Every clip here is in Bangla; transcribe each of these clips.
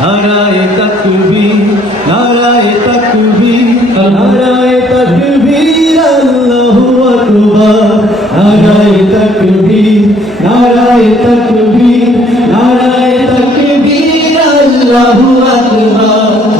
নারায় তকবি নারায় তকবি নারায় তকবি আল্লাহু আকবার নারায় তকবি নারায় তকবি নারায় তকবি আল্লাহু আকবার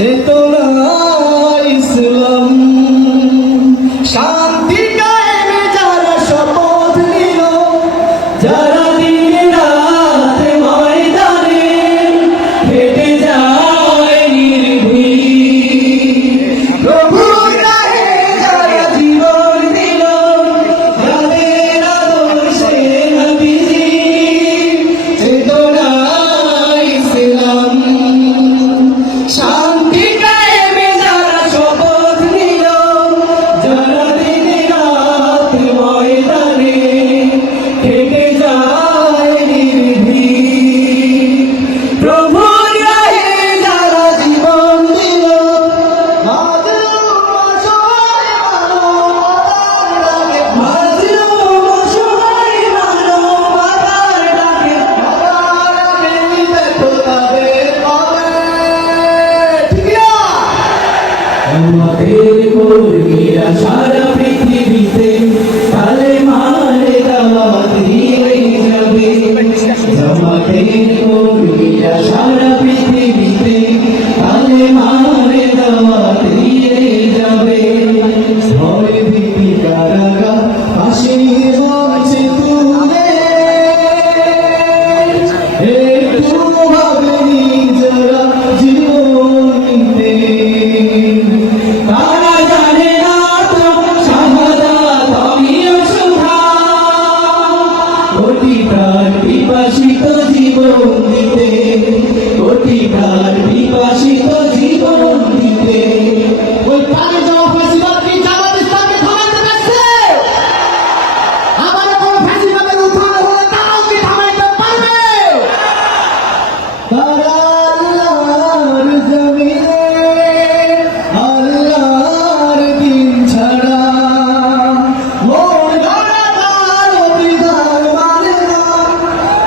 Esto রাধে সারা পিতার বিপাশিত জীবন দিতে কোটি তার বিপাশিত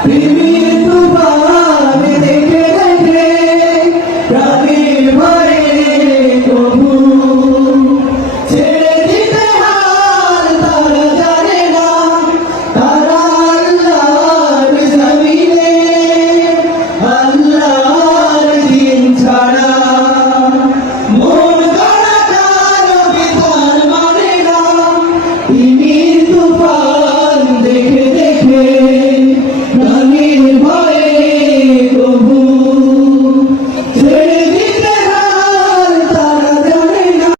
Baby.